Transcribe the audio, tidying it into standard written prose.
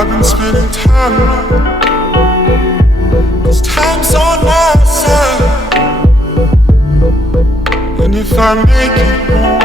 I've been spending time, 'cause time's on my side. And if I make it home,